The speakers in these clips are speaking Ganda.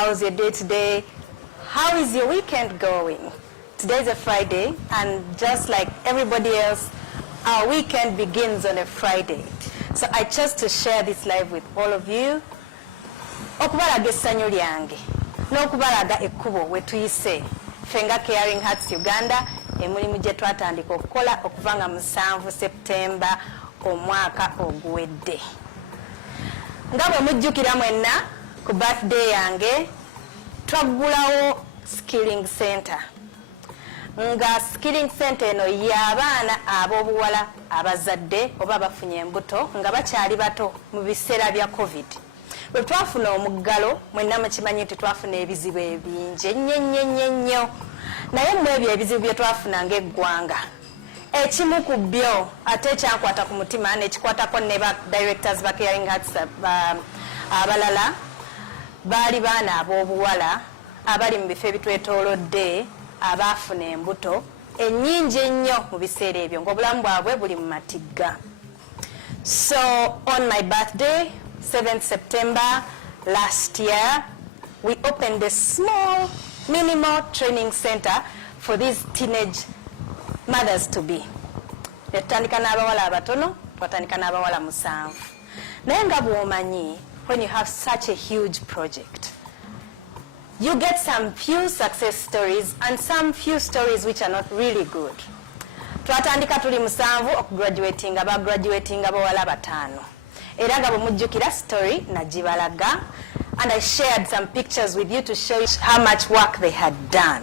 How's your day today? How is your weekend going? Today's a Friday, and just like everybody else, our weekend begins on a Friday. So I chose to share this live with all of you. Okubalaga essanyu lyange n'okubalaga ekkubo we tuyise fenga Caring Hearts Uganda emulimu gye twatandika okukola okuva nga 7 Septemba omwaka oguwedde. Nga bwe mujjukira mwenna ku birthday yange twaggulawo skilling center. Nga skilling center eno y'abaana ab'obuwala abazadde oba bafunye embuto nga bakyali bato mu biseera bya COVID. Bwe twafuna omuggalo mwenna mukimanyi nti twafuna ebizibu ebingi ennyo naye mu ebyo ebizibu bye twafuna ng'eggwanga ekimu ku byo ate ekyankwata ku mutima n'ekikwatako ne ba directors ba Caring Hearts abalala baali baana ab'obuwala abali mu bifo ebitwetoolodde abaafuna embuto ennyingi ennyo mu biseera ebyo ng'obulamu bwabwe buli mu matigga. So on my birthday 7th September last year, we opened a small, minimal training center for these teenage mothers-to-be. Netutandika n'abawala abatono, twatandika n'abawala 7. Naye nga bw'omanyi, when you have such a huge project, you get some few success stories and some few stories which are not really good. Twatandika tuli 7 okugraduating abawala 5. Era nga bwe mujjukira story nagibalaga, and I shared some pictures with you to show you how much work they had done.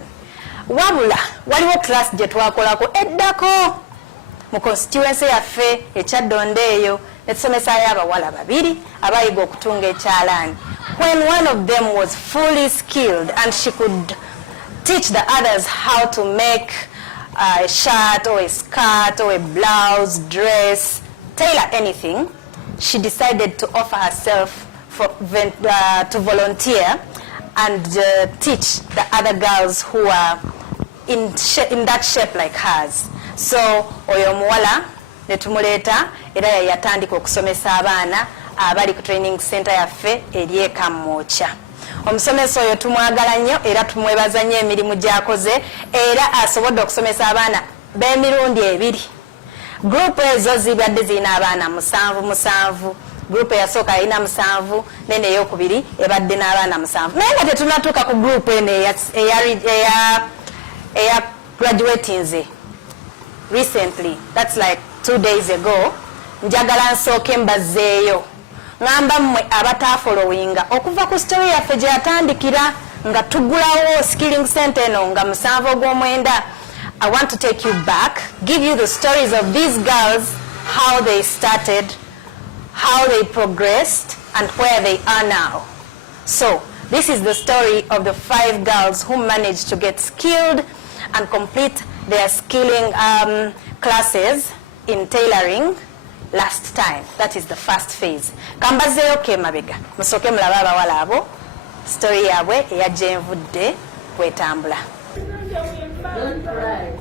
Wabula waliwo class gye twakolako eddako mu constituency yaffe ekyadonde eyo netusomesayo abawala 2 abayiga okutunga ekyalaani. When one of them was fully skilled and she could teach the others how to make a shirt or a skirt or a blouse, dress, tailor anything, she decided to offer herself to volunteer and teach the other girls who are in that shape like hers. So oyo muwala netumuleeta era yatandika okusomesa abaana abali ku training center yaffe eri e Kammocha. Omusomesa oyo tumwagala nnyo era tumwebaza nnyo emirimu gy'akoze era asobodde okusomesa abaana b'emirundi 2. Group ezo zibadde zirina abaana 7. Group eyasooka yalina 7 nene ey'okubiri ebadde n'abaana 7. Naye nga tetunatuuka ku group eno eya graduating nze recently, that's like 2 days ago, njagala nsooke mbazzeeyo ngamba mmwe abataafolowinga okuva ku story yaffe gye yatandikira nga tuggulawo skilling center eno nga 7 ogw'omwenda. I want to take you back, give you the stories of these girls, how they started, how they progressed, and where they are now. So this is the story of the 5 girls who managed to get skilled and complete their skilling classes in tailoring last time. That is the first phase. Kambazeyo ke mabega musoke mulaba abawala abo story yabwe eyajja envudde kwetambula. Don't cry.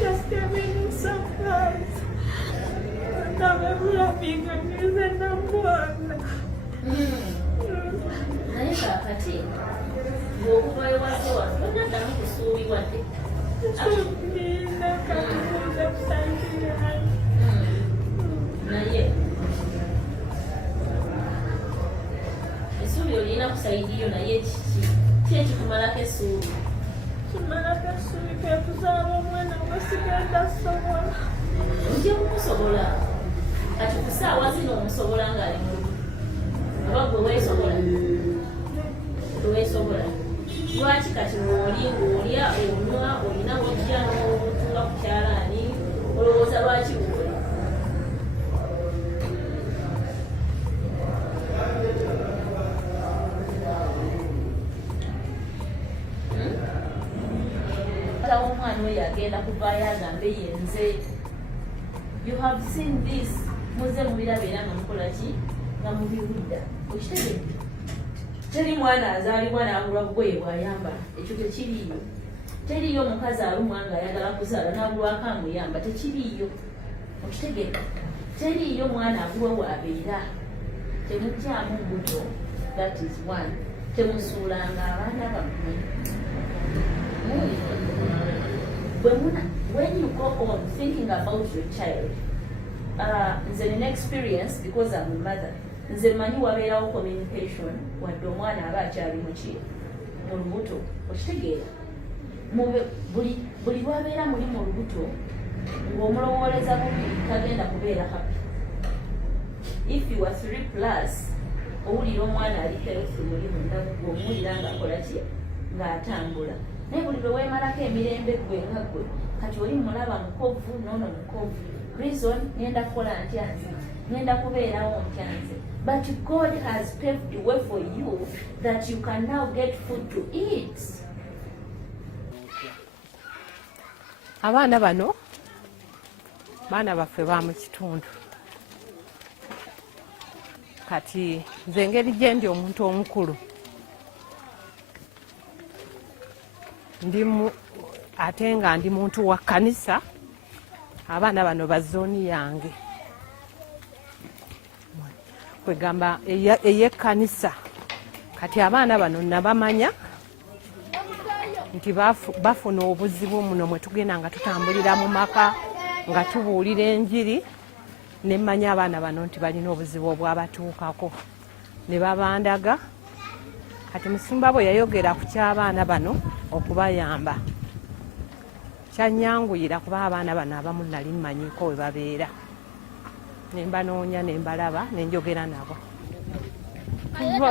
Just giving surprise. I'm laughing and using number. Essuubi olina kusaidiyo naye ki ekikumalako essuubi? Kimalako essuubi ke kuzaala omwana gwe sigenda sobola. Ojja kumusobola kati ku ssaawa zino omusobola ng'ali mu oba gwe weesobola teweesobola. Lwaki kati ng'oli ng'olya onywa olina wojja n'otunga ku kyalaani olowooza lwaki bukole? Omwana oyo agenda kuvaayo agambe yenze. You have seen this. Muze mubiraba era nga mukola ki nga mubiwulira. Okitegeedde teri mwana azaalibwa n'abulwa bugoye bw'ayambala, ekyo tekiriiyo. Teriiyo omukazi alumwa ng'ayagala kuzaala n'abulwako amuyamba, tekiriiyo. Okitegeera, teriiyo mwana agulwa bw'abeera. Temugyamu mbuto, that is one. Temusuulanga abaana bammwe. When you go on thinking about your child, nze nina experience because I'm a mother. Nze manyi wabeerawo communication wadde omwana aba akyali muki mu lubuto. Okitegeera, buli lwabeera muli mu lubuto ng'omulowooleza bubi tagenda kubeera happy. If you are 3+, owulira omwana ali healthy muli munda ng'omuwulira ng'akola ki ng'atambula. Naye buli lwe weemalako emirembe gwe nga gwe kati oli mulaba mukovu noono mukovu. Reason ngenda kukola ntya nze, ngenda kubeerawo ntya nze. But God has paved the way for you that you can now get food to eat. Abaana bano baana baffe ba mu kitundu. Kati nze engeri gye ndi omuntu omukulu ate nga ndi muntu wa kkanisa, abaana bano ba zooni yange. Kwegamba ey'ekkanisa. Kati abaana bano nabamanya nti bafuna obuzibu muno mwe tugenda nga tutambulira mu maka nga tubuulira enjiri, ne mmanya abaana bano nti balina obuzibu obwabatuukako ne babandaga. Kati musumba bwe yayogera ku ky'abaana bano okubayamba, kyanyanguyira kuba abaana bano abamu nali mmanyiiko we babeera, ne mbanoonya ne mbalaba ne njogera nabo.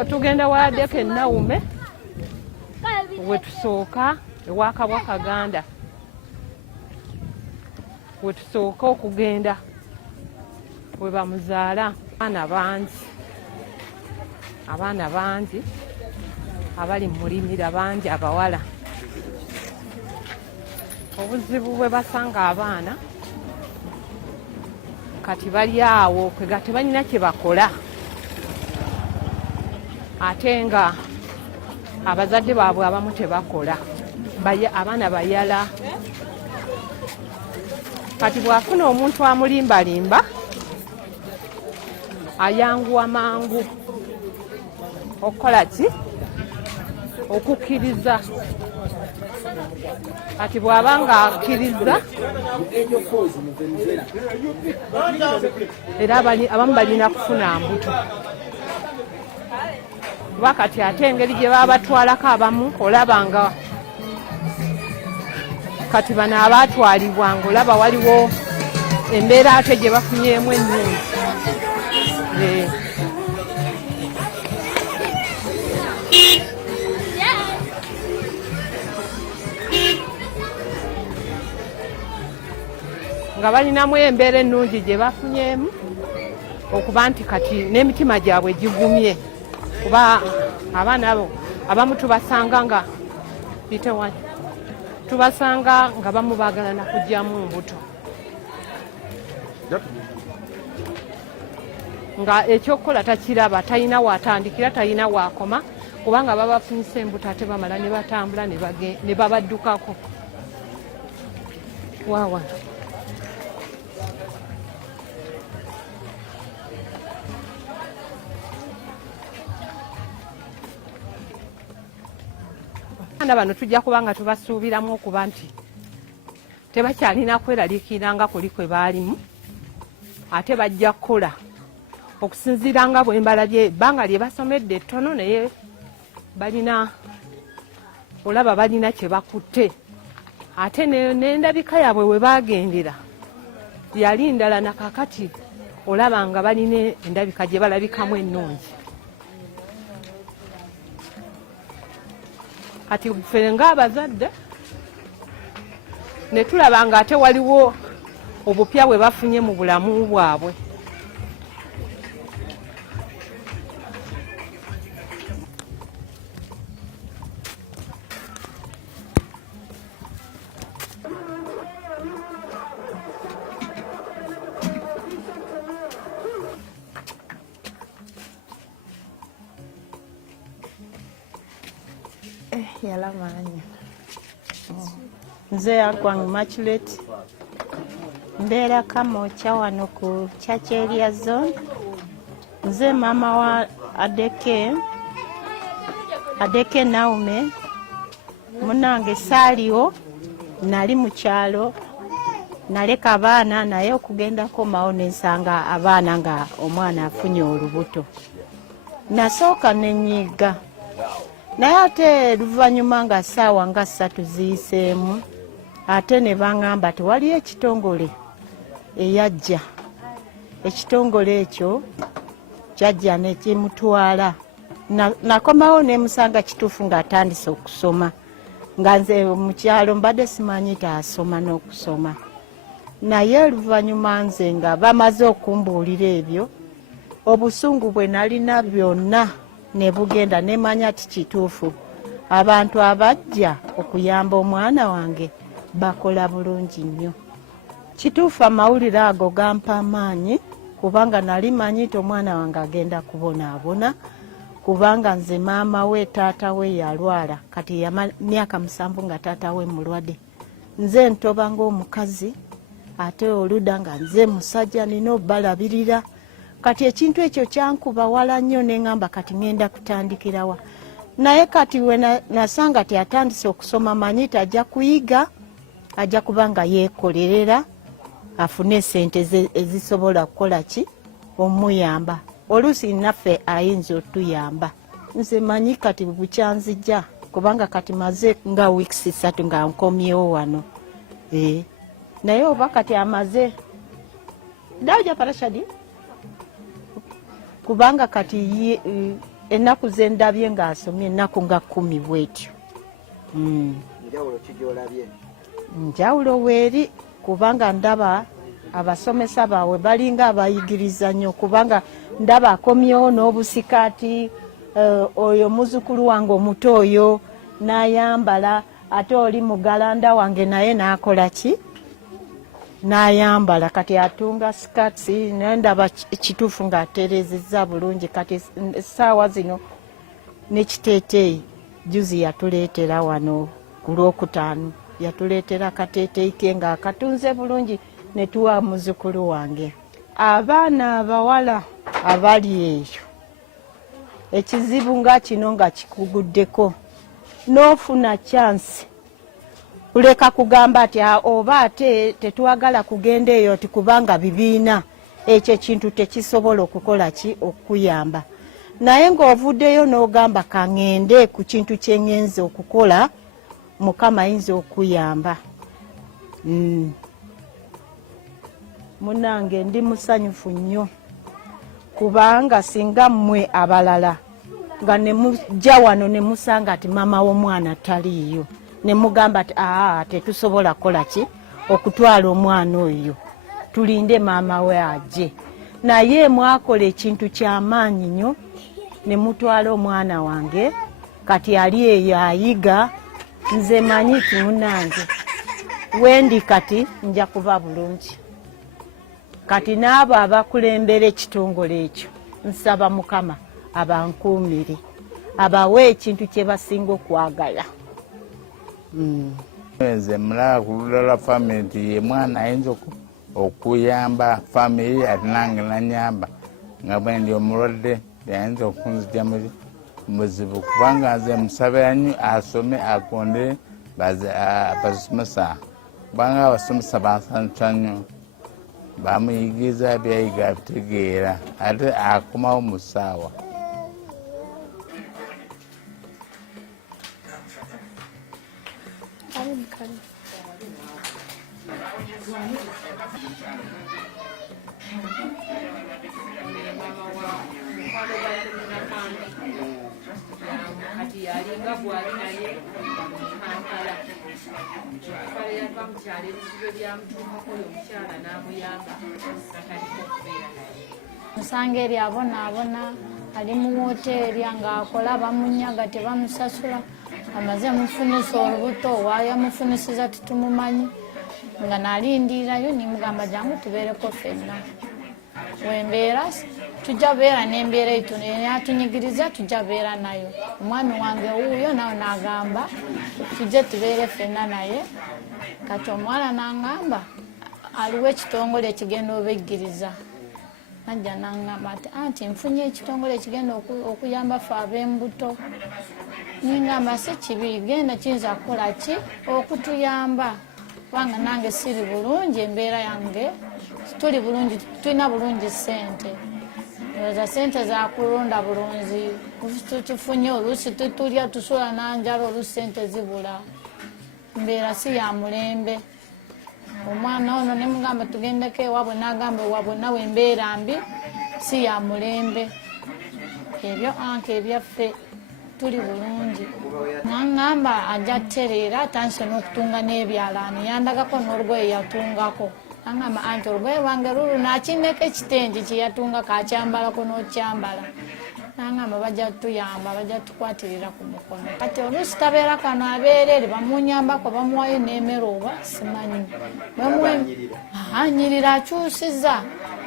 Tugenda waddeko e Nawume we tusooka ewa Kabaka Ganda, we tusooka okugenda we bamuzaala. Abaana bangi abali mulimira bangi abawala. Obuzibu bwe basanga abaana kati bali awo kwega tebalina kye bakola, ate nga abazadde baabwe abamu tebakola, abaana bayala. Kati bw'afuna omuntu amulimbalimba ayanguwa mangu okukola ki? Okukkiriza. Kati bw'aba nga akkiriza era abamu balina kufuna mbuto. Kuba kati ate engeri gye baba batwalako abamu olaba nga kati bano abaatwalibwa nga olaba waliwo embeera ate gye bafunyemu ennungi. Nga balinamu embeera ennungi gye bafunyemu okuba nti kati n'emitima gyabwe gigumye. Kuba abaana abo abamu tubasanga nga bamu baagala na kugyamu mbuto, nga ekyokukola takiraba, talina waatandikira, talina waakoma, kubanga baba bafunyisa embuto ate bamala ne batambula ne babaddukako. Waawa. Abaana bano tujja kuba nga tubasuubiramu okuba nti tebakyalina kweraliikirira nga kuli kwe baalimu, ate bajja kukola okusinziira nga bwe mbalabye ebbanga lye basomedde ettono, naye olaba balina kye bakutte, ate n'endabika yaabwe we baagendera yali ndala. Na kakati olaba nga balina endabika gye balabikamu ennungi. Kati ffe ng'abazadde ne tulaba nga ate waliwo obupya bwe bafunye mu bulamu bwabwe. yalamanyi. Nze Agwang Immaculate. Mbeera Kamocha wano ku Church Area Zone. Nze mama wa Adeke Naume. Munange saaliwo nali mu kyalo naleka abaana naye okugendako mawo nensanga abaana nga omwana afunye olubuto. Nasooka nenyiga naye ate luvannyuma nga ssaawa nga 3 ziyiseemu ate ne baŋŋamba tewaliyo ekitongole eyajja. Ekitongole ekyo kyajja ne kimutwala. Nakomawo ne musanga kituufu ng'atandise okusoma. Nga nze mu kyalo mbadde simanyi taasoma n'okusoma. Naye oluvannyuma nze nga bamaze okumbuulira ebyo, obusungu bwe nalina byonna ne bugenda ne manya ti kituufu. Abantu abajja okuyamba omwana wange bakola bulungi nnyo. Kituufu amawulire ago gampa amaanyi kubanga nali manyi nti omwana wange agenda kubonaabona. Kubanga nze maama we taata we yalwala kati myaka 7 nga taata we mulwadde. Nze ntoba ng'omukazi ate oluda nga nze musajja nina obbalabirira. Kati ekintu ekyo kyankuba wala nnyo ne ŋŋamba kati ŋŋenda kutandikirawa. Naye kati we nasanga teyatandise okusoma manyi tajja kuyiga, ajja kuba nga yeekolerera afune sente ezisobola kukola ki omuyamba. Oluusi naffe ayinza otuyamba. Nze manyi kati bukyanzijja kubanga kati maze nga weeks 3 nga nkomyewo wano. Naye oba kati amaze dawja parashadi kubanga kati ennaku ze ndabye ng'asomye ennaku nga 10 bwetyo. Njawulo ki gy'olabye? Njawulo weeri kubanga ndaba abasomesa bawe balinga abayigiriza nnyo kubanga ndaba akomyewo n'obusikaati oyo muzukulu wange omuto oyo n'ayambala ate oli mugalanda wange naye n'akola ki n'ayambala kati atunga skati naye ndaba ekituufu ng'atereezezza bulungi kati essaawa zino n'ekiteeteeyi juzi yatuleetera wano ku Lwokutaano yatuleetera akateeteeyi ke ng'akatunze bulungi ne tuwa muzukulu wange. Abaana abawala abali eyo ekizibu nga kino nga kikuguddeko n'ofuna chansi kuleka kugamba ati oba ate tetwagala kugenda eyo ti kubanga bibiina ekyo ekintu tekisobola okukola ki okuyamba. Naye ng'ovuddeyo n'ogamba kaŋŋende ku kintu kye ŋŋenze okukola Mukama ayinza okuyamba. Munange ndi musanyufu nnyo kubanga singa mmwe abalala nga ne mujja wano ne musanga ati mama w'omwana taliiyo ne mugamba ati tetusobola kukola ki okutwala omwana oyo tulinde maama we ajje. Naye mwakola ekintu ky'amaanyi nnyo ne mutwala omwana wange kati ali eyo ayiga. Nze manyi ti munange wendi kati nja kuba bulungi. Kati n'abo abakulembera ekitongole ekyo nsaba Mukama abankuumire abawe ekintu kye basinga okwagala. Nze mulaba ku ludda lwa famire nti ye mwana ayinza okuyamba famire ate nange nanyamba nga bwe ndi omulwadde yayinza okunzija mu muzibu kubanga nze musabira nnyo asome agondere abasomesa kubanga abasomesa bansanyusa nnyo bamuyigiriza byayiga abitegeera ate akomawo mu ssaawa. Musanga eri abonaabona ali mu woteeri ng'akola bamunyaga tebamusasula amaze mufunisa olubuto waayo amufunisiza titumumanyi nga nalindiirayo nimugamba jangu tubeereko ffenna wembeera tujja beera n'embeera atunyigiriza tujja beera nayo omwami wange wuuyo nawe n'agamba tujje tubeere ffenna naye kati omuwala n'angamba aliwo ekitongole ekigenda obeggiriza najja n'angamba ati anti nfunye ekitongole ekigenda okuyamba ffe ab'embuto ningamba si kibi genda kiyinza kukola ki okutuyamba kubanga nange siri bulungi embeera yange tuli bulungi tulina bulungi ssente oza ssente zakulonda bulunzi tufunye oluusi tutulya tusula nanjala oluusi ssente zibula mbeera si ya mulembe omwana ono ne mugamba tugendeko ewaabwe n'agamba ewaabwe nawe embeera mbi si ya mulembe ebyo anke ebyaffe tuli bulungi naŋŋamba ajja ttereera atandise n'okutunga n'ebyalaani yandagako n'olugoye yatungako naŋŋamba anti olugoye lwange lulu nakineko ekitengi kyeyatungako akyambalako n'okyambala naŋŋamba bajja tuyamba bajja tukwatirira ku mukono kati oluusi tabeera kano abeera eri bamunyambako bamuwayo n'emmere oba simanyi nyirira akyusiza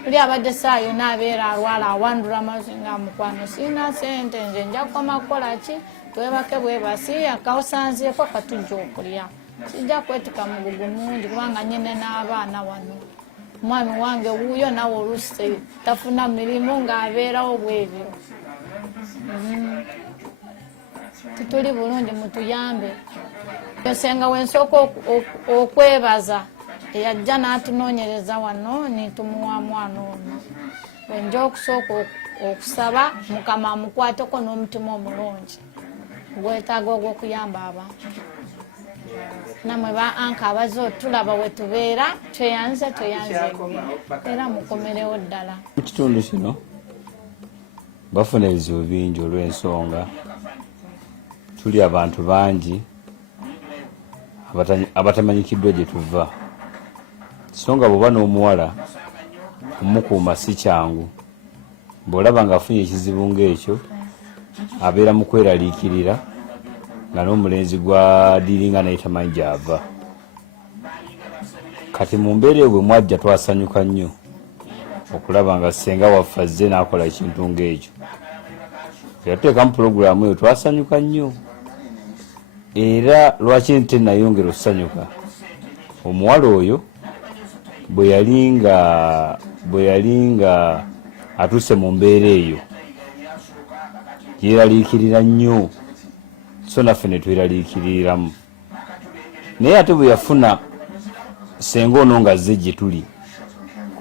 oli abadde saayo n'abeera alwala awandula amazinga mukwano sirina sente nze nja kukoma kukola ki twebake bwebasi akawusanzeeko katujja okulya kijja kwetika mugugu mungi kubanga nyine n'abaana wano omwami wange wuuyo nawe oluusi tafuna mirimu ng'abeerawo bwebyo tituli bulungi mutuyambe senga wensooka okwebaza eyajja n'atunoonyereza wano nitumuwa mwana ono wenja okusooka okusaba mukama amukwateko n'omutima omulungi gwetaaga ogw'okuyamba abantu namwe ba anka abaze otulaba we tubeera tweyanze era mukomerewo ddala mu kitundu kino bafuna ebizibu bingi olw'ensonga tuli abantu bangi abatamanyikiddwa gye tuva so nga bw'oba n'omuwala omukuuma si kyangu bw'olaba ng'afunye ekizibu ng'ekyo abeera mu kweraliikirira nga n'omulenzi gwadiringa naye tamanyi gy'ava kati mu mbeera eyo bwe mwajja twasanyuka nnyo okulaba nga ssenga waffe azze n'akola ekintu ng'ekyo yatuteekamu pulogulaamu eyo twasanyuka nnyo era lwaki nte nayongera okusanyuka omuwala oyo bwe yali nga atuuse mu mbeera eyo yeeraliikirira nnyo so naffe ne tweraliikiriramu naye ate bwe yafuna senga ono nga azze gye tuli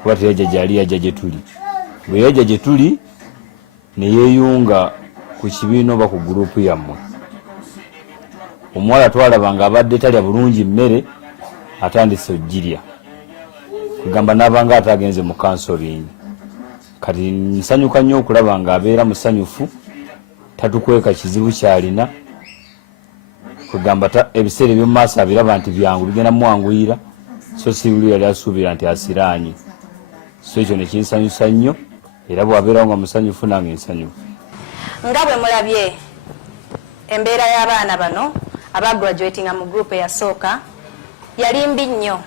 kuba teyajja gyali yajja gye tuli bwe yajja gye tuli ne yeeyunga ku kibiina oba ku gurupu yammwe omuwala twalaba nga abadde talya bulungi mmere atandise ogirya kugamba n'abanga ate agenze mu kansoringi kati nsanyuka nnyo okulaba ng'abeera musanyufu tatukweka kizibu kyalina kugamba ebiseera eby'omu maaso abiraba nti byangu bigenda muwanguyira so si buli yali asuubira nti asiraanye so ekyo ne kinsanyusa nnyo era bw'abeerawo nga musanyufu nange nsanyufu nga bwe mulabye embeera y'abaana bano abagraduatinga mu gurupu eyasooka yali mbi nnyo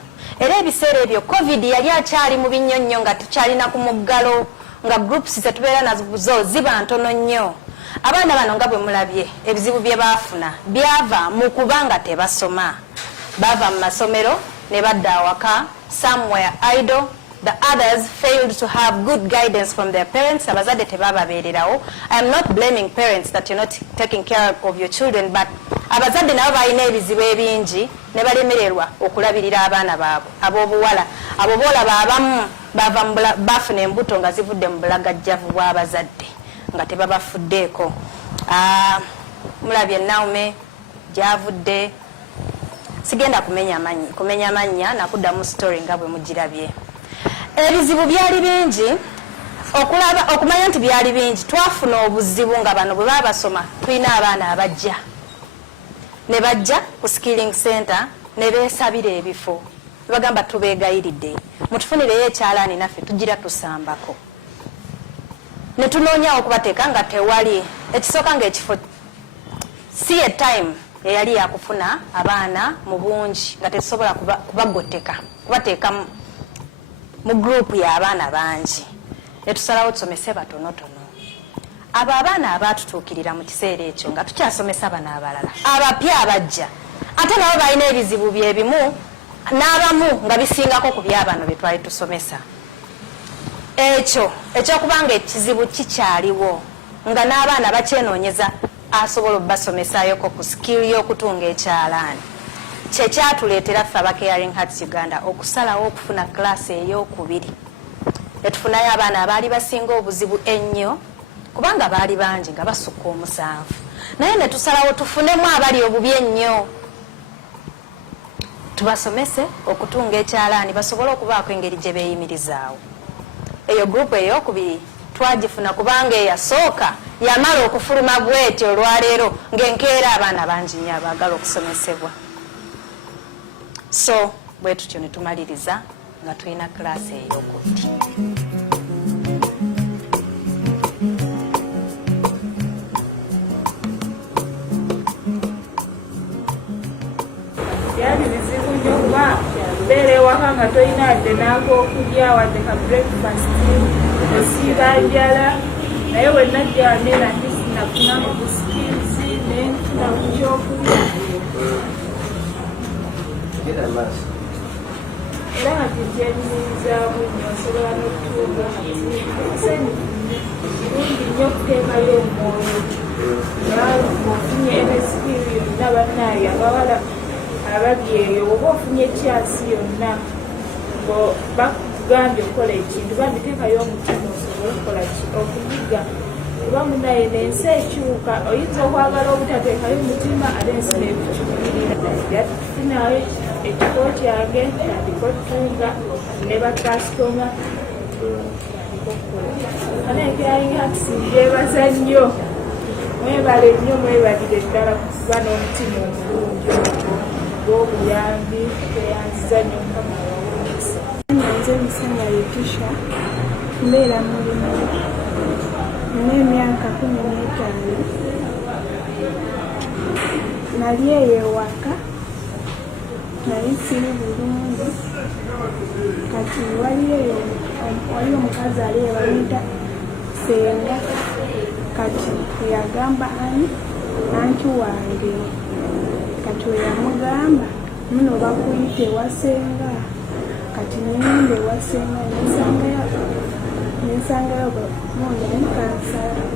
era ebiseera ebyo covid yali akyali mu binnyo nnyo nga tukyalina ku muggalo nga groups zetubeera nazo ziba ntono nnyo abaana bano nga bwe mulabye ebizibu bye baafuna byava mu kuba nga tebasoma bava mu masomero ne badda awaka some were idle the others failed to have good guidance from their parents abazadde tebababeererawo. I am not blaming parents that you're not taking care of your children but abazadde nabo balina ebizibu ebingi ne balemererwa okulabirira abaana baabwe ab'obuwala abo boolaba abamu bafuna embuto nga zivudde mu bulagajjavu bw'abazadde nga tebabafuddeeko. Mulabye Naume gyavudde sigenda kumenya mannya nakuddamu story nga bwe mugirabye. Ebizibu byali bingi okumanya nti byali bingi twafuna obuzibu nga bano bwe babasoma tulina abaana abajja ne bajja ku skilling center ne beesabira ebifo bagamba tubeegayiridde mutufunireyo ekyalaani naffe tugira tusambako ne tunoonyawo okubateeka nga tewali ekisooka ng'ekifo si time eyali yakufuna abaana mu bungi nga tetusobola kubateeka mu gurupu y'abaana bangi ne tusalawo tusomese batonotono. Abo abaana abaatutuukirira mu kiseera ekyo nga tukyasomesa bano abalala abapya abajja ate nabo balina ebizibu bye bimu n'abamu nga bisingako ku byabano bye twali tusomesa. Ekyo ekyokubanga ekizibu kikyaliwo nga n'abaana bakyenoonyeza asobola obbasomesayoko ku sikiri y'okutunga ekyalaani, kyekyatuleetera ffe aba Caring Hearts Uganda okusalawo okufuna klaasi ey'okubiri. Netufunayo abaana abaali basinga obuzibu ennyo kubanga baali bangi nga basukka 7, naye ne tusalawo tufunemu abali obubi ennyo tubasomese okutunga ekyalaani basobole okubaako engeri gye beeyimirizaawo. Eyo gurupu ey'okubiri twagifuna kubanga eyasooka yamala okufuluma bwetyo olwaleero ng'enkeera abaana bangi nnyo abaagala okusomesebwa. So bwe tutyo ne tumaliriza nga tulina klaasi ey'okubiri. Byali bizibu nnyo kuba mbeera ewaka nga tolina wadde n'ak'okulya wadde ka breakfast osiiba njala, naye bwe najja waneera nti sinafuna mu busikirizi ne nfuna ku kyokulya era nga tinjenyumirizaamu nnyo osobola n'okutuuga kirungi nnyo okuteekayo omwoyo nga ofunye MSP yonna bannaayo abawala abali eyo oba ofunye ekyasi yonna bakugambye okukola ekintu bambiteekayo omutima osobole okukola okuyiga kuba munaye n'ensi ekyuka oyinza okwagala obutateekayo omutima ate ensi nebikikubirira. Yatufunayo ekifo kyange tandika okutunga ne bakasitoma ane Caring Hearts njebaza nnyo, mwebale nnyo, mwebalire ddala kuba n'omutima omulungi gw'obuyambi tweyanziza nnyo Mukama wawuliza. Nze Musenya Letisha mbeera mulimu n'emyaka 15. Nali eyo ewaka nali siri bulungi kati waliyo omukazi ali ewayita Senga kati yagamba ani anti wange kati weyamugamba muno bakuyita ewasenga kati neyenda ewasenga nensangayo munda mukansala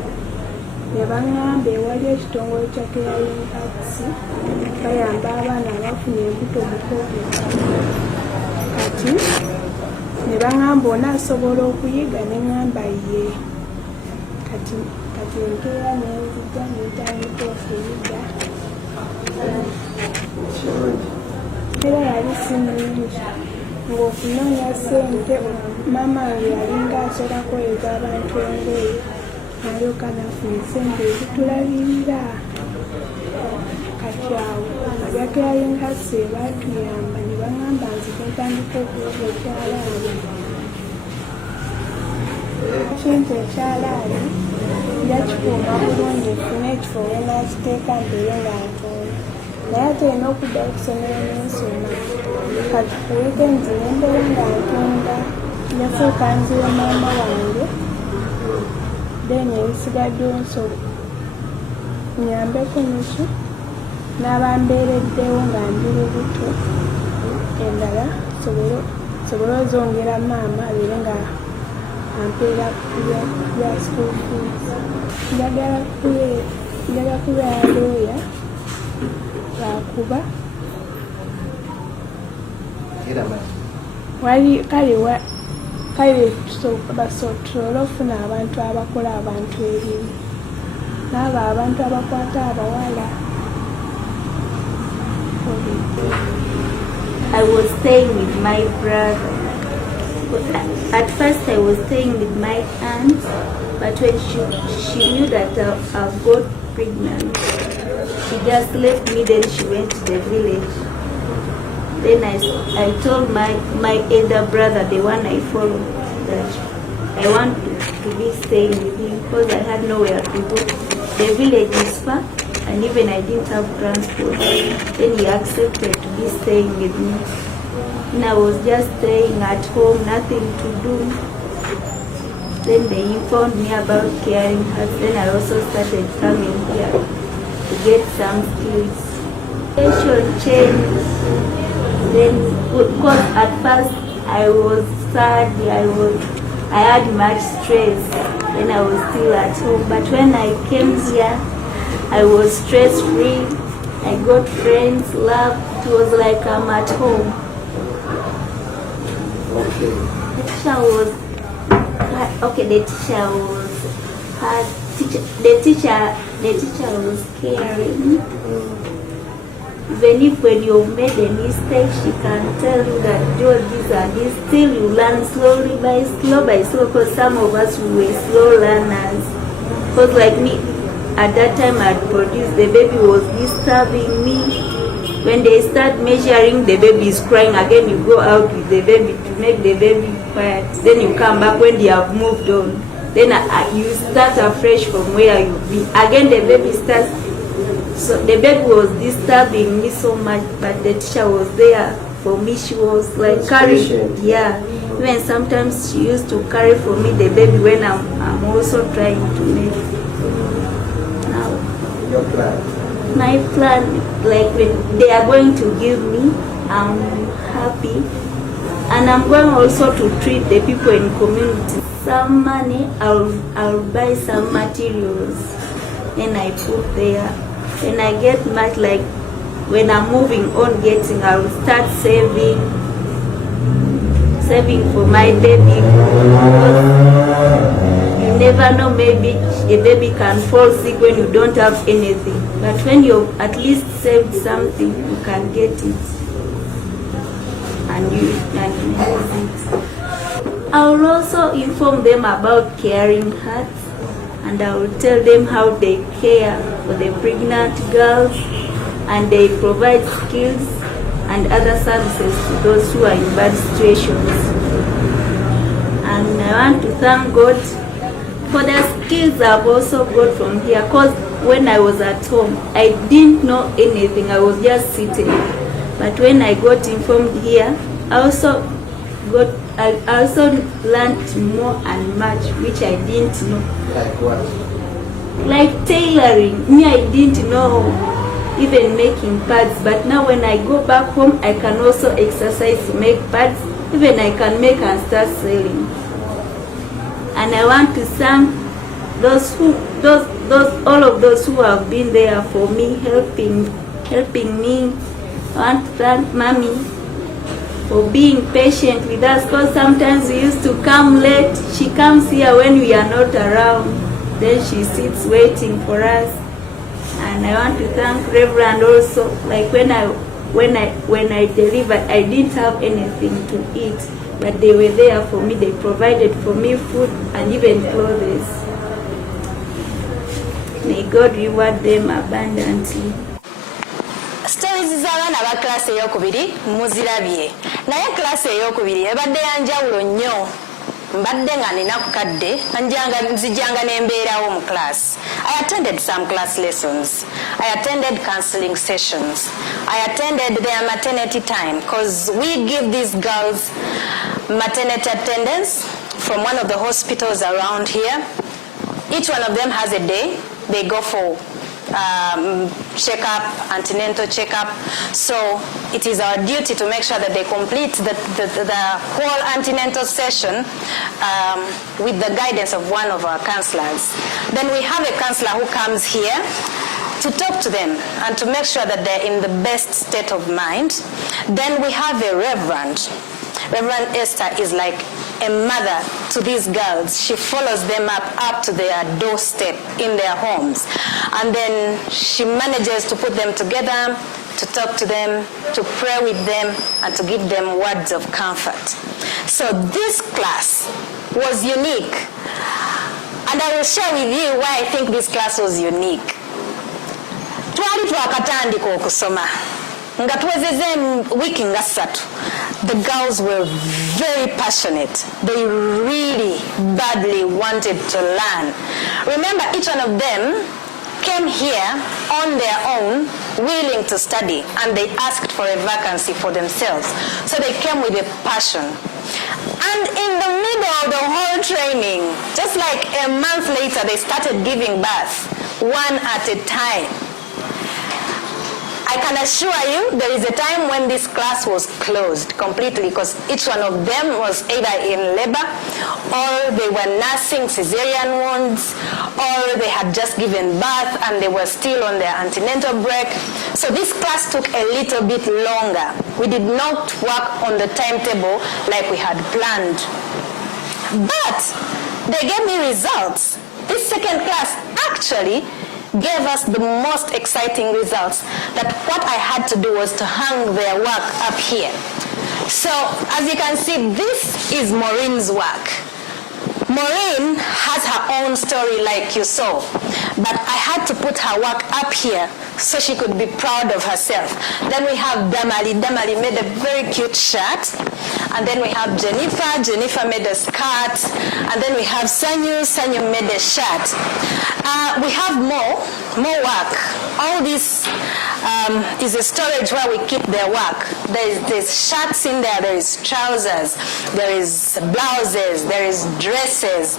ne baŋŋamba ewali ekitongole kya Caring Hearts bayamba abaana abafuna embuto mu COVID kati ne baŋŋamba onaasobola okuyiga ne ŋŋamba ye kati enkeera nenzija nentandika okuyiga era yali sinungi ng'okunoonya ssente. Maama wange yalinga asobola kweza abantu engoye nalyoka nafuna ssente ezitulabirira kati awo abya Caring Hearts ebaatuyamba ne baŋŋamba nzije ntandika okuyiga ekyalaani. Kintu ekyalaani njakikuuma bulungi nfune ekifo we naakiteeka mbeere nga ntonda naye ate erina okuddayo okusomera n'ensoma kati ku wiikendi nembeera nga ntonda njasooka nzira maama wange then ebisigaddewo nyambeko nusu n'abambeereddewo nga ndi lubuto endala sobole ozongera maama abeere nga ampeera bya school fees. Njagala kubeera looya lwakuba kale basobole okufuna abantu abakola abantu ebibi n'abo abantu abakwata abawala. I was staying with my brother. At first I was staying with my aunt, but when she knew that I've got pregnant, she just left me, then she went to the village. Then I told my elder brother, the one I followed, that I want to be staying with him because I had nowhere to go. The village is far and even I didn't have transport. Then he accepted to be staying with me. And I was just staying at home, nothing to do. Then they informed me about caring hearts. Then I also started coming here to get some skills. Situation changed. Then, because at first I was sad, I had much stress when I was still at home. But when I came here, I was stress-free. I got friends, love. It was like I'm at home. Okay. The teacher was was caring. Even if when you've made a mistake, she can tell you that do this and this. Still you learn slowly by slow, because some of us we were slow learners. Because like me, at that time I produced, the baby was disturbing me. When they start measuring, the baby is crying. Again, you go out with the baby to make the baby quiet. Then you come back when they have moved on. Then you start afresh from where you've been. Again, the baby starts. So the baby was disturbing me so much, but the teacher was there for me. She was like carrying, yeah. Even sometimes she used to carry for me the baby when I'm also trying to make. Now, Your plan? my plan, like when they are going to give me, I'm happy. And I'm going also to treat the people in community. Some money, I'll buy some materials and I put there. When I get much, like when I'm moving on getting, I will start saving for my baby. You never know, maybe a baby can fall sick when you don't have anything. But when you at least saved something, you can get it. And you use it. I will also inform them about caring hearts. And I will tell them how they care for the pregnant girls, and they provide skills and other services to those who are in bad situations. And I want to thank God for the skills I've also got from here, because when I was at home, I didn't know anything. I was just sitting. But when I got informed here, I also learned more and much, which I didn't know. Like what? Like tailoring. Me, I didn't know even making pads, but now when I go back home, I can also exercise to make pads. Even I can make and start selling. And I want to thank all of those who have been there for me, helping me. I want to thank Mommy for being patient with us, because sometimes we used to come late. She comes here when we are not around. Then she sits waiting for us. And I want to thank Reverend also. Like when I delivered, I didn't have anything to eat, but they were there for me. They provided for me food and even clothes. May God reward them abundantly. Stories z'abaana ba class eyokubiri muzirabye, naye class eyokubiri ebadde yanjawulo nnyo. Mbadde nga nina kukadde nzijjanga n'embeerawo mu class. I attended some class lessons. I attended counseling sessions. I attended their maternity time, because we give these girls maternity attendance from one of the hospitals around here. Each one of them has a day. They go for check-up, antenatal check-up. So it is our duty to make sure that they complete the whole antenatal session with the guidance of one of our counselors. Then we have a counselor who comes here to talk to them and to make sure that they're in the best state of mind. Then we have a reverend. Reverend Esther is like a mother to these girls. She follows them up to their doorstep in their homes. And then she manages to put them together, to talk to them, to pray with them, and to give them words of comfort. So this class was unique. And I will share with you why I think this class was unique. Twali twakatandika okusoma. Nga tuwezeze wiki nga 3. The girls were very passionate. They really badly wanted to learn. Remember, each one of them came here on their own, willing to study, and they asked for a vacancy for themselves. So they came with a passion. And in the middle of the whole training, just like a month later, they started giving birth, one at a time. I can assure you there is a time when this class was closed completely because each one of them was either in labor or they were nursing cesarean wounds or they had just given birth and they were still on their antenatal break. So this class took a little bit longer. We did not work on the timetable like we had planned. But they gave me results. This second class actually gave us the most exciting results, that what I had to do was to hang their work up here. So as you can see, this is Maureen's work. Maureen has her own story like you saw, but I had to put her work up here so she could be proud of herself. Then we have Damali. Damali made a very cute shirt. And then we have Jennifer. Jennifer made a skirt. And then we have Sanyu. Sanyu made a shirt. We have more work. All this is a storage where we keep their work. There's shirts in there. There is trousers. There is blouses. There is dresses.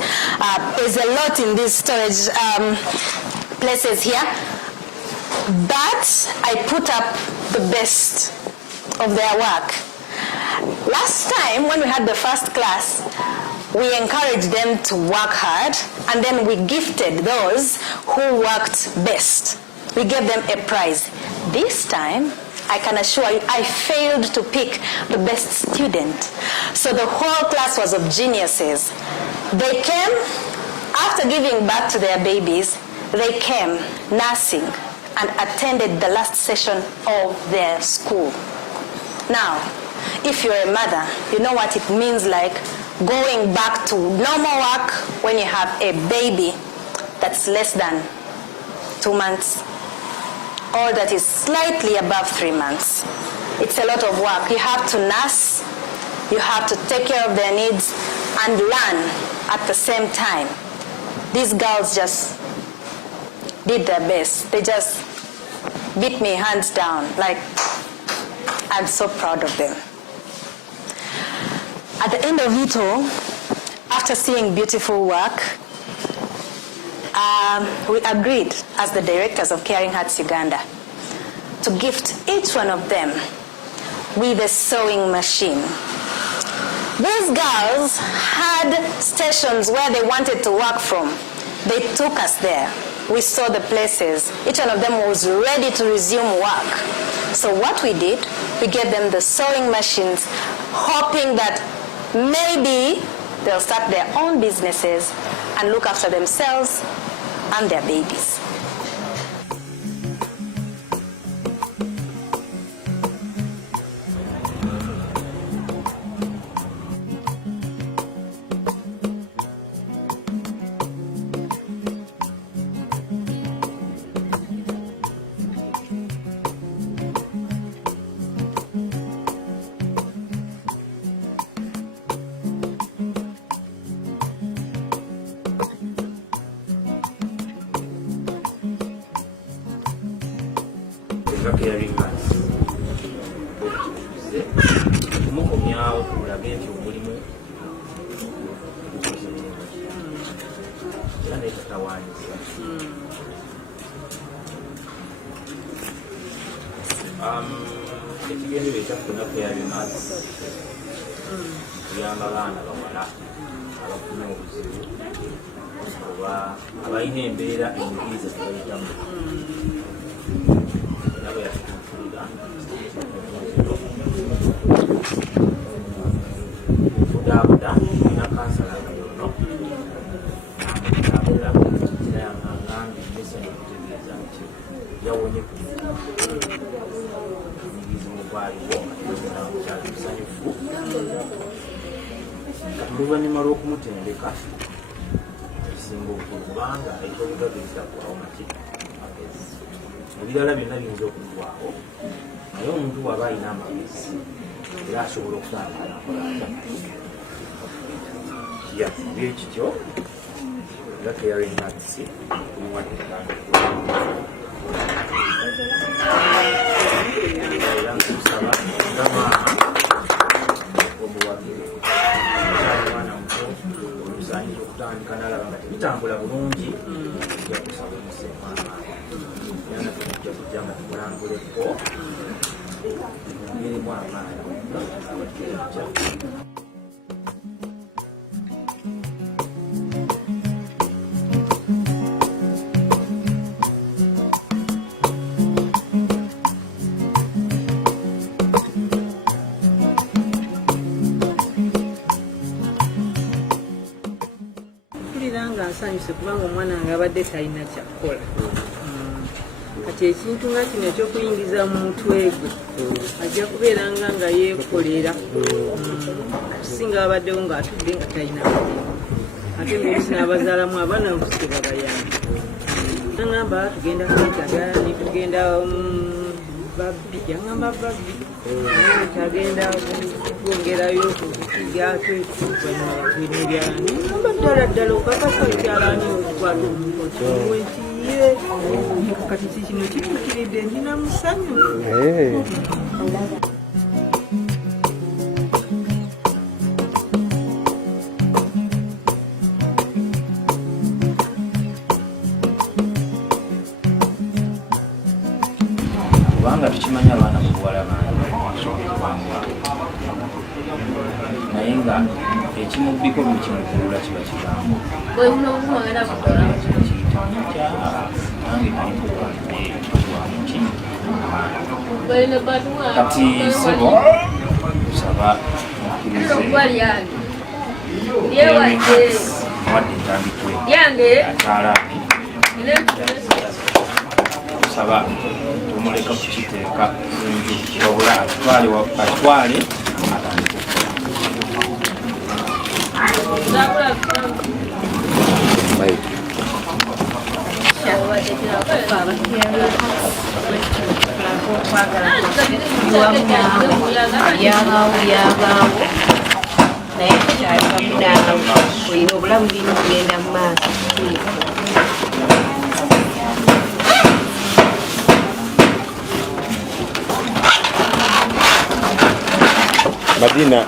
There's a lot in these storage places here. But I put up the best of their work. Last time, when we had the first class, we encouraged them to work hard, and then we gifted those who worked best. We gave them a prize. This time, I can assure you, I failed to pick the best student. So the whole class was of geniuses. They came, after giving birth to their babies, they came nursing and attended the last session of their school. Now, if you're a mother, you know what it means like going back to normal work when you have a baby that's less than 2 months or that is slightly above 3 months. It's a lot of work. You have to nurse, you have to take care of their needs and learn at the same time. These girls just did their best. They just beat me hands down. Like, I'm so proud of them. At the end of it all, after seeing beautiful work, we agreed as the directors of Caring Hearts Uganda to gift each one of them with a sewing machine. These girls had stations where they wanted to work from. They took us there. We saw the places. Each one of them was ready to resume work. So what we did, we gave them the sewing machines, hoping that maybe they'll start their own businesses and look after themselves and their babies. Caring Hearts kumukomyawo kulage nti omulimu era nekatawaanyisa ekigendero ekyafuna Caring Hearts kuyamba abaana bawala abafuna obuzibu oba abalina embeera enyigiriza tebayitamu Budabuda ina kansala kayono Budabuda kira ngambi ndese kutegeeza nti yawonye ku mubali na mchali msanifu oluvannyuma lw'okumutendeka ekisinga okubanga ekyobugabiza kwawomaki ebirala byonna biyinza okugwawo naye omuntu waba alina amagezi era asobola okutambula ekityo nga hearing arts era nkusaba gama omuwagire omwana muto olusaanyiza okutandika nalaba nga tebitambula bulungi ojja kusaba omusemwana era naffe tujja kujja nga tukulambuleko ngerimu amaani abatujja nsanyuse kubanga omwana wange abadde talina kyakukola kati ekintu nga kino ekyokuyingiza mu mutwe gwe ajja kubeeranga nga yeekolera kusinga babaddewo ng'atudde nga talina mutimu ate ngaolusi n'abazaalamu abaana olusi babayamba nagamba tugenda kwetaga netugenda babbi yagamba babbi tagenda kwongerayo kukigatwetuvanyuma yatwenebyala nagamba ddala ddala okakasa kyalani okukwata omuntu okimuwe nti ye kati kikino kituukiridde ndina musanyu kubanga tukimanya abaana mubuwala bange naye nga ekimubbiko bwekimukulula kiba kigambo kati sebo kusaba mukkirize wadde entandikwe atalapi kusaba tumuleka kukiteeka kunju wabula atwale atandike yabaawo naye kyalibamunaanga olina obulamu birina okugenda mu maaso Madina,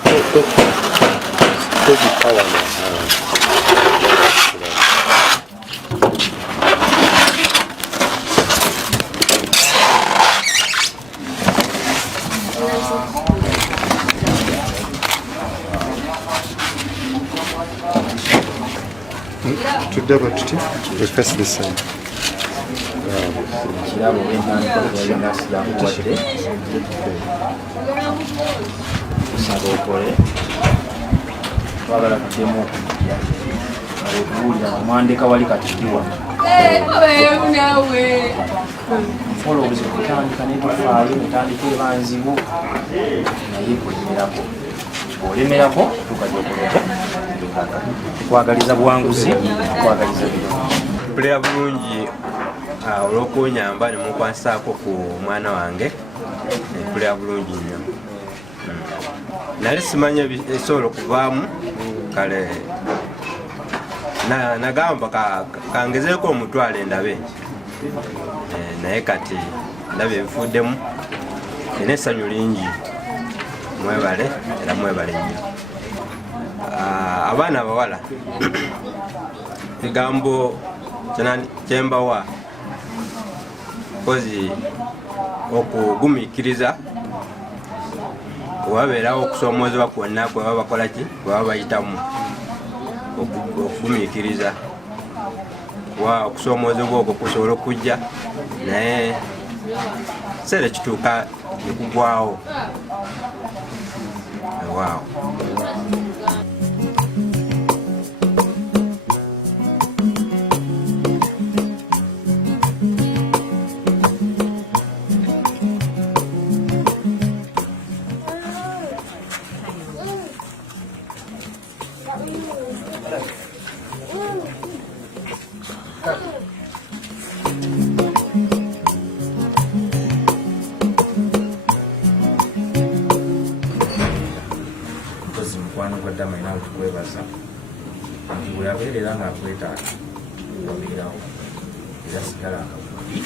today about today, we face the same. Okole twagala tuddemu okujja okuwulira omwandika wali katikiwa okola obuzibu kutandika netufaayo netandika ebanzibu naye kulemerako olemerako tukajja okuleta tukwagaliza buwanguzi tukwagaliza mpulira bulungi olw'okunyamba ne munkwasaako ku mwana wange mpulira bulungi nnyo nali simanya ebisobola okuvaamu kale nagamba kangezeeko omutwalo endabe naye kati ndaba ebifuddemu ena essanyu lingi mwebale era mwebale nnyo abaana abawala bigambo kyembawa kozi okugumiikiriza wabeerawo okusoomozebwa kwonna kwe baba bakola ki kwe baba bayitamu okugumiikiriza okusoomozebwa okwo kusobola okujja naye kiseera kituuka nekugwawo waawo mukwano gwa ddama ina wetukwebaza nti bwe yabeerera ng'akwetaaga wabeerawo era sigala akakubi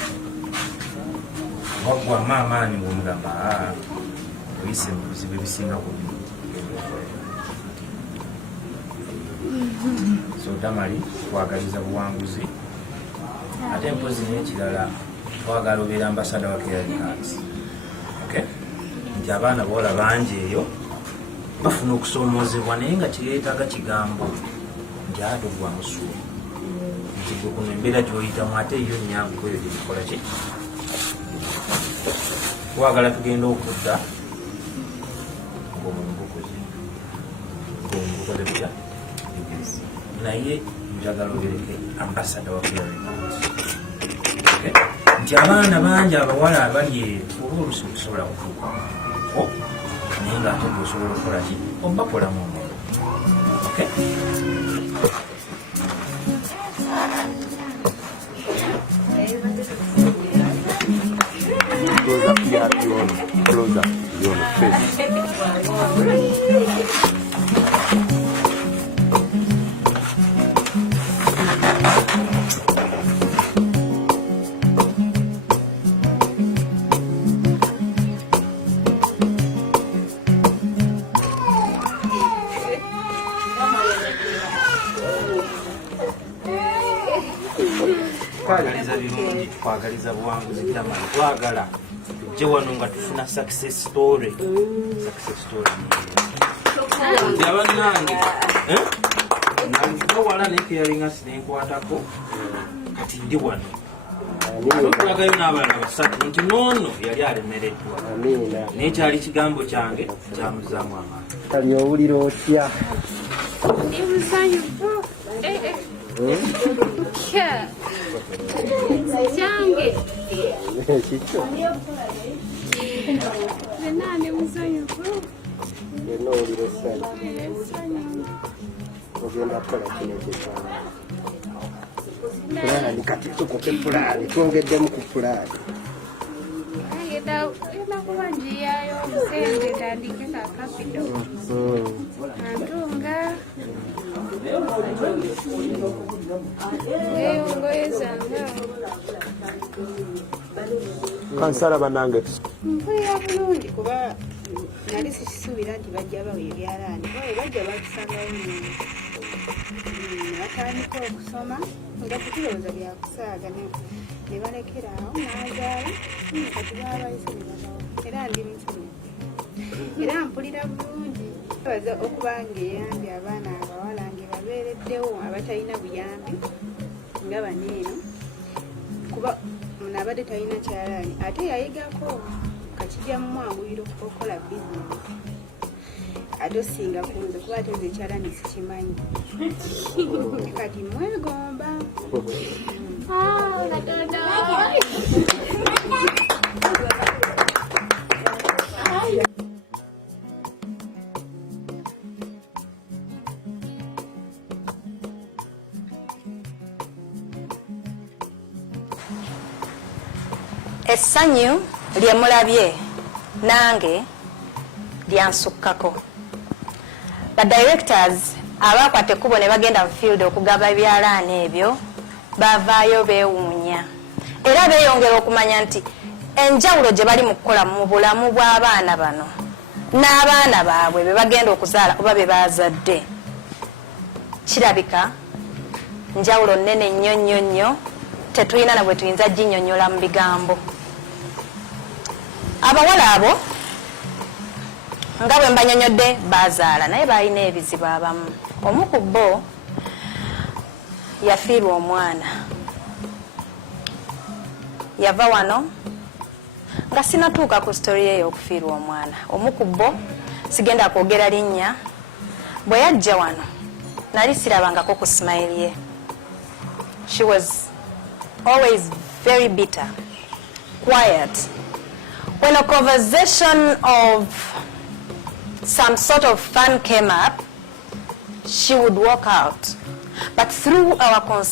wagwa maamaani ng'omugamba oyise mu bizibu ebisinga ku so Damali twagaliza buwanguzi ate mpozi n'ekirala twagala obeera ambasada wa Caring Hearts nti abaana bawala bangi eyo bafuna okusoomoozebwa naye nga kireetaaga kigambo nti ate ogwa musuulu nti gwe kuno embeera gy'oyitamu ate yo nnyangu eyo gyebikola ki twagala tugenda okudda ng'omubukozi butya naye njagala obereke ambasada wa Caring Hearts nti abaana bangi abawala abali oba olusi okusobola kutuuka naye ngaate gweosobola okukola ki obakolamu omwoyo Close up your face. twagaliza birungi twagaliza buwanguzi Damali twagala tujje wano nga tufuna success story abannange nangawala ne Caring Hearts nenkwatako kati ndi wano tulagayo n'abaana basatu nti noono yali alemereddwa naye kyali kigambo kyange kyamuzaamu amaanyi kali owulira otya ndi musanyufu kyange kikyo nani musanyufu yenna owulira essanyu ogenda kukola kino ekifaananyi pulaani kati tukoke pulaani twongeddemu ku pulaani yenda kuba njiyayo obusente tandike kakapito antunga engoye zange kansala banange mpulira bulungi kuba nali sikisuubira nti bajja bawa ebyalaani bawe bajja bakusangawo batandika okusoma nga tukirowooza byakusaaga ne balekerawo n'azaala kati baabayise ne babawo era ndi musirimu era mpulira bulungi baza okuba ng'eyambye abaana abawala ngebabeereddewo abatalina buyambi nga baneeno kuba abadde talina kyalaani ate yayigako kakijja mu mwanguyiro okukola bizinesi ate osinga kunze kuba ate nze ekyalaani sikimanyi kati mwegomba essanyu lye mulabye nange lyansukkako. Ba directors abakwata ekkubo ne bagenda mu field okugaba ebyalaani ebyo bavaayo beewuunya era beeyongera okumanya nti enjawulo gye bali mu kukola mu bulamu bw'abaana bano n'abaana baabwe be bagenda okuzaala oba be baazadde kirabika njawulo nnene nnyo nnyo nnyo tetulina na bwe tuyinza ginnyonnyola mu bigambo. Abawala abo nga bwe mbanyonyodde baazaala naye baalina ebizibu abamu. Omu ku bo yafiirwa omwana, yava wano nga sinatuuka ku sitori ye y'okufiirwa omwana. Omu ku bo sigenda kwogera linnya, bwe yajja wano nali sirabangako ku smile ye. She was always very bitter, quiet. When a conversation of some sort of fun came up, she would walk out. But through our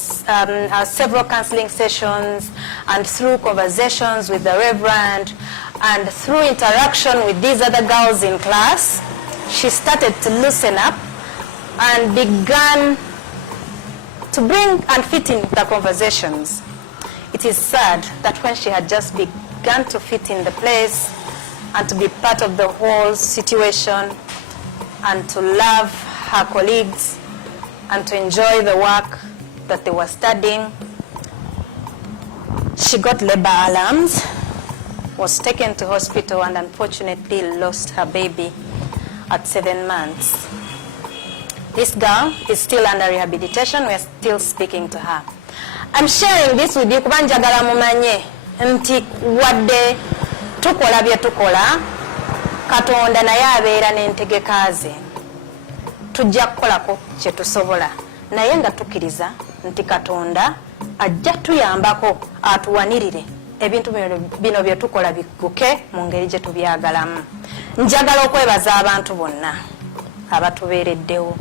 several counseling sessions and through conversations with the Reverend and through interaction with these other girls in class, she started to loosen up and began to bring and fit in the conversations. It is sad that when she had just begun to fit in the place and to be part of the whole situation and to love her colleagues and to enjoy the work that they were studying, she got labor alarms, was taken to hospital, and unfortunately lost her baby at 7 months. This girl is still under rehabilitation. We are still speaking to her. I'm sharing this with you kubanja njagala mumanye nti wadde tukola bye tukola, Katonda naye abeera n'entegeka ze. Tujja kukolako kye tusobola, naye nga tukkiriza nti Katonda ajja tuyambako atuwanirire ebintu bino bye tukola biguke mu ngeri gye tubyagalamu. Njagala okwebaza abantu bonna abatubeereddewo,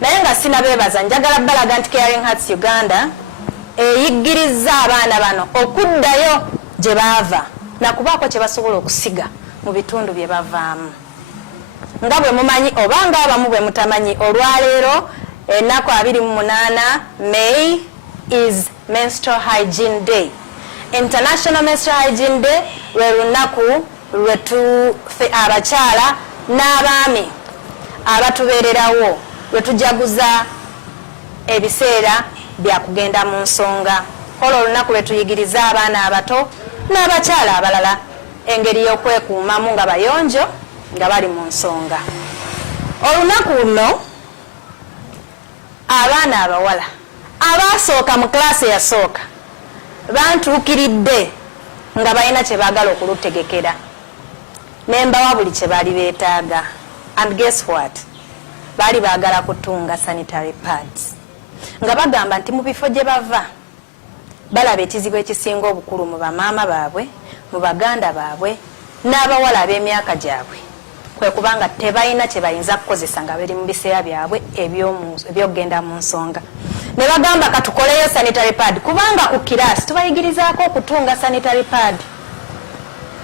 naye nga sinabeebaza, njagala balaga nti Caring Hearts Uganda eyiggiriza abaana bano okuddayo gye baava nakubaako kye basobola okusiga mu bitundu bye bavaamu. Nga bwe mumanyi oba nga abamu bwe mutamanyi, olwaleero ennaku 28 May is Menstrual Hygiene Day. International Menstrual Hygiene Day lwe lunaku lwe abakyala n'abaami abatubeererawo lwe tujaguza ebiseera bya kugenda mu nsonga. Olwo olunaku lwe tuyigiriza abaana abato n'abakyala abalala engeri y'okwekuumamu nga bayonjo nga bali mu nsonga. Olunaku luno abaana abawala abaasooka mu klaasi yasooka bantuukiridde nga balina kye baagala okulutegekera, ne mbawa buli kye baali beetaaga. And guess what? Baali baagala kutunga sanitary pads nga bagamba nti mu bifo gye bava balaba ekizibu ekisinga obukulu mu bamaama baabwe, mu baganda baabwe n'abawala ab'emyaka gyabwe, kwe kubanga tebalina kye bayinza kukozesa nga bali mu biseera byabwe ebyokugenda mu nsonga. Ne bagamba katukoleyo sanitary pad kubanga ku kiraasi tubayigirizaako okutunga sanitary pad.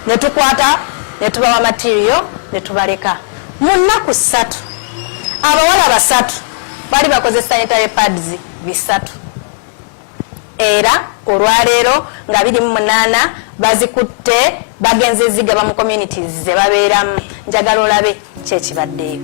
Ne tukwata ne tubawa material ne tubaleka. Mu nnaku 3 abawala 3 bali bakoze sanitary pads 3, era olwaleero nga 28 bazikutte bagenze zigaba mu communities ze babeeramu. Njagala olabe kyekibaddeyo.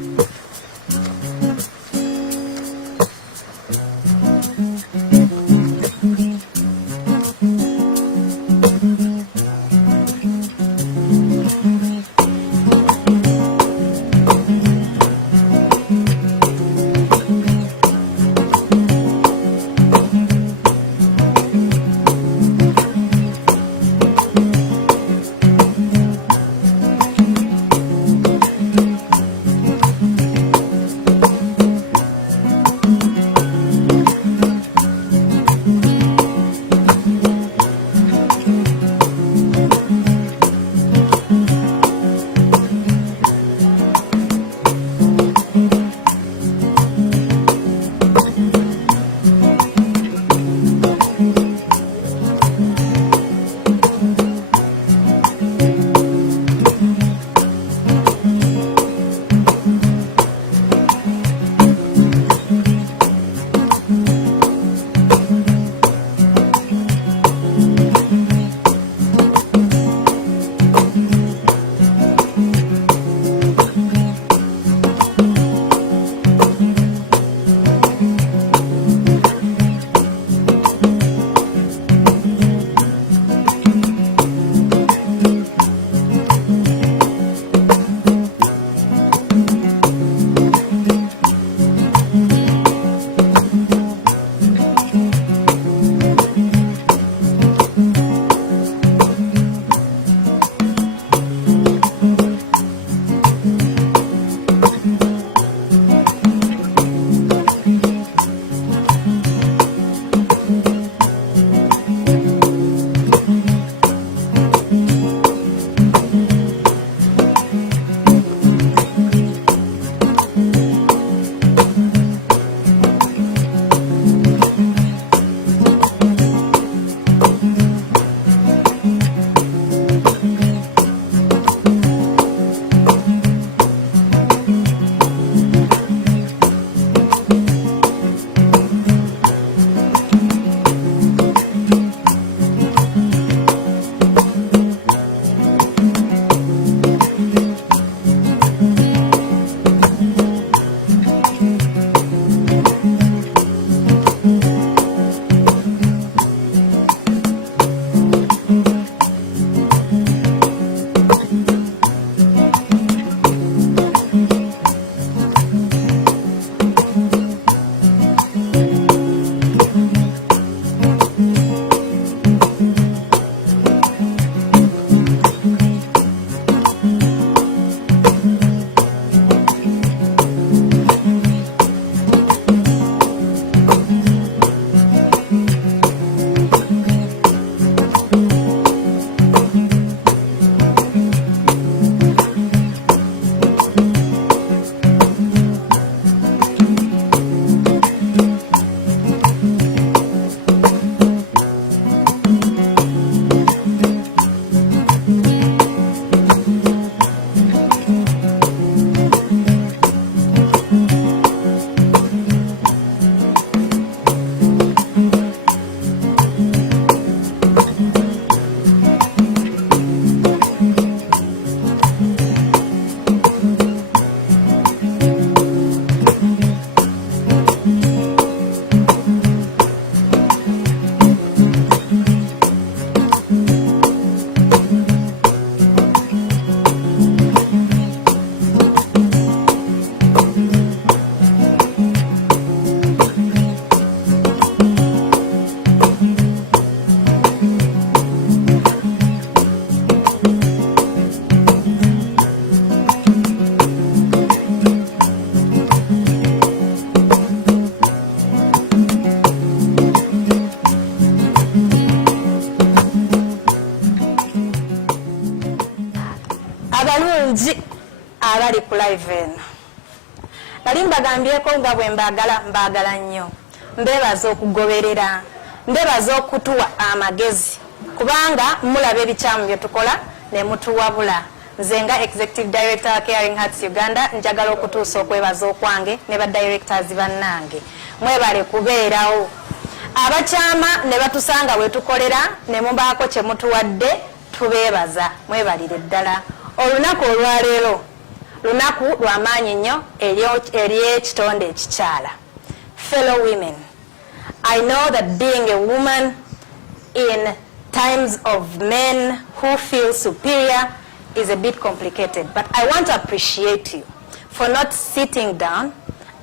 abali ku live eno. Nali mbagambyeko nga bwe mbaagala nnyo. Mbeebaza okugoberera, mbeebaza okutuwa amagezi kubanga mulaba ebikyamu bye tukola ne mutuwabula. Nze nga Executive Director wa Caring Hearts Uganda njagala okutuusa okwebaza okwange ne ba directors bannange. Mwebale kubeerawo. Abakyama ne batusanga we tukolera ne mubaako kye mutuwadde tubeebaza. Mwebalire ddala. Olunaku olwaleero lunaku lw'amaanyi nnyo eri ekitonde ekikyala. Fellow women, I know that being a woman in times of men who feel superior is a bit complicated, but I want to appreciate you for not sitting down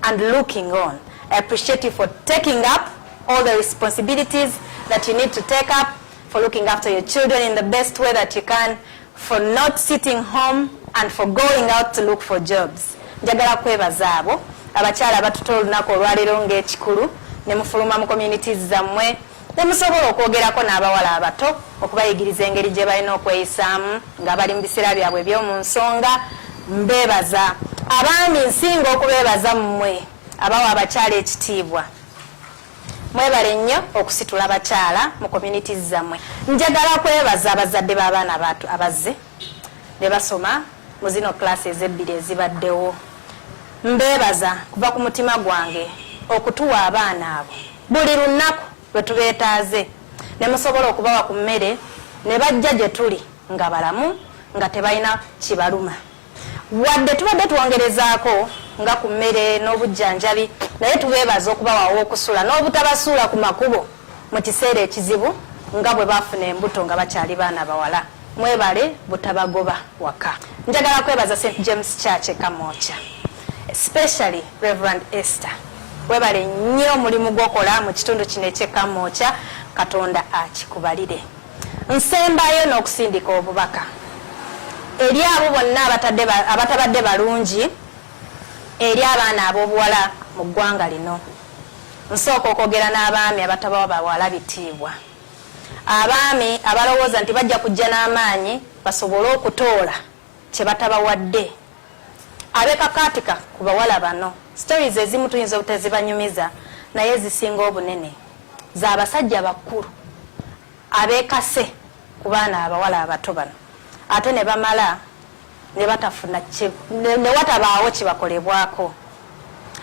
and looking on. I appreciate you for taking up all the responsibilities that you need to take up, for looking after your children in the best way that you can, for not sitting home and for going out to look for jobs. Njagala kwebaza abo abakyala batutola olunaku olwaleero ng'ekikulu ne mufuluma mu communities zammwe ne musobola okwogerako n'abawala abato okubayigiriza engeri gye balina okweyisaamu nga bali mu biseera byabwe eby'omu nsonga. Mbeebaza abaami nsinga okubeebaza mmwe abawa abakyala ekitiibwa. Mwebale nnyo okusitula abakyala mu communities zammwe. Njagala kwebaza abazadde b'abaana abazze ne basoma mu zino classes ebbiri ezibaddewo. Mbeebaza kuva ku mutima gwange okutuwa abaana abo buli lunaku lwe tubeetaaze ne musobola okubawa ku mmere ne bajja gye tuli nga balamu nga tebalina kibaluma. Wadde tubadde twongerezaako nga ku mmere n'obujjanjabi naye tubeebaza okubawawo okusula n'obutabasuula ku makubo mu kiseera ekizibu nga bwe baafuna embuto nga bakyali baana bawala. Mwebale butabagoba waka. Njagala kwebaza St. James Church e Kamoocha, especially Reverend Esther. Webale nnyo omulimu gwokola mu kitundu kino eky'e Kamoocha. Katonda akikubalire. Nsembayo n'okusindika obubaka eri abo bonna abatabadde balungi eri abaana ab'obuwala mu ggwanga lino. Nsooka okwogera n'abaami abatabawa bawala bitiibwa, abaami abalowooza nti bajja kujja n'amaanyi basobole okutoola kye batabawadde. Abekakaatika ku bawala bano, stories ezimu tuyinza obutazibanyumiza naye zisinga obunene z'abasajja bakulu abeekase ku baana abawala abato bano ate ne bamala ne batafuna ne watabaawo kibakolebwako.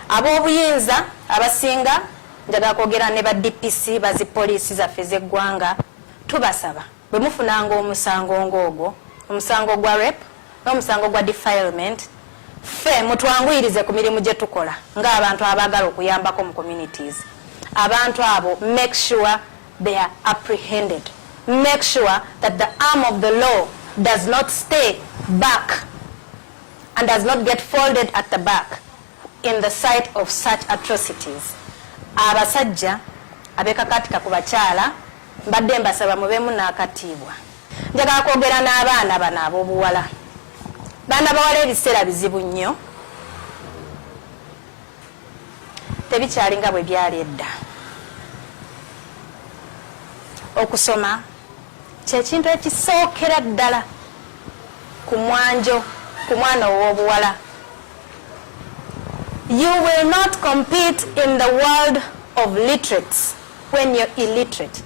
Ab'obuyinza abasinga, njagala kwogera ne ba DPC bazi poliisi zaffe z'eggwanga, tubasaba bwe mufunanga omusango ng'ogwo, omusango gwa rape n'omusango gwa defilement, ffe mutwanguyirize ku mirimu gye tukola ng'abantu abaagala okuyambako mu communities. Abantu abo, make sure they are apprehended. Make sure that the arm of the law does not stay back and does not get folded at the back in the sight of such atrocities. Abasajja abekakatika ku bakyala mbadde mbasaba mubeemu n'akatiibwa. Njagala kwogera n'abaana bano ab'obuwala. Baana bawala ebiseera bizibu nnyo, tebikyali nga bwe byali edda. Okusoma kyekintu ekisookera ddala ku mwanjo ku mwana ow'obuwala. You will not compete in the world of literates when you're illiterate.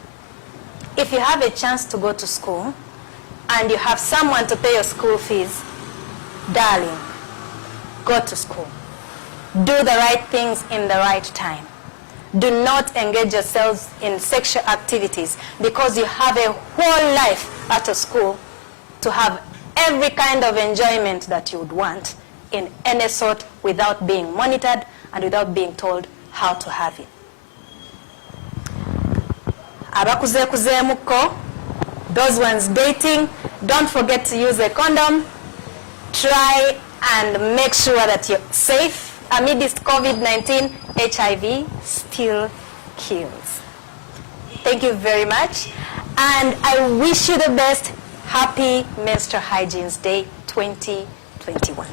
If you have a chance to go to school and you have someone to pay your school fees, darling, go to school. Do the right things in the right time. Do not engage yourselves in sexual activities because you have a whole life after school to have every kind of enjoyment that you would want in any sort without being monitored and without being told how to have it. Abakuzeekuzeemuko, those ones dating, don't forget to use a condom. Try and make sure that you're safe. Amidst COVID-19, HIV still kills. Thank you very much, and I wish you the best. Happy Menstrual Hygiene's Day 2021.